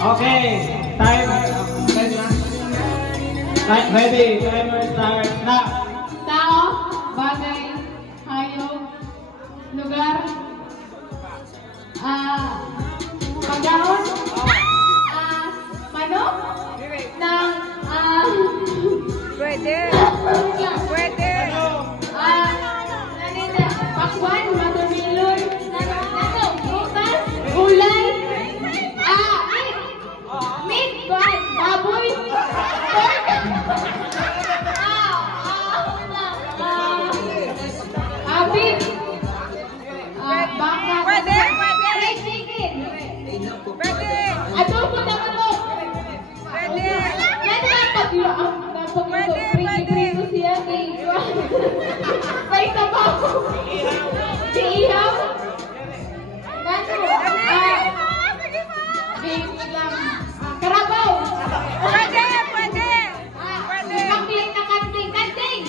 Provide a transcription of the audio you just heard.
Okay, time. Ready, timer start na. Tao, bagay, hayop, lugar, pagkaon, manok, ng, Pwede. Pwede. nanita, pakwan, watermelon, butas, gulay, meat, baboy, pork, beef, baka, Pwede. fried chicken, Pwede. adobo na manok, Pwede. yan na pagluto, Pwede. prito siya, may sabaw, iihaw, karabaw, Pwede. Pwede. kanting na kanting, kanting,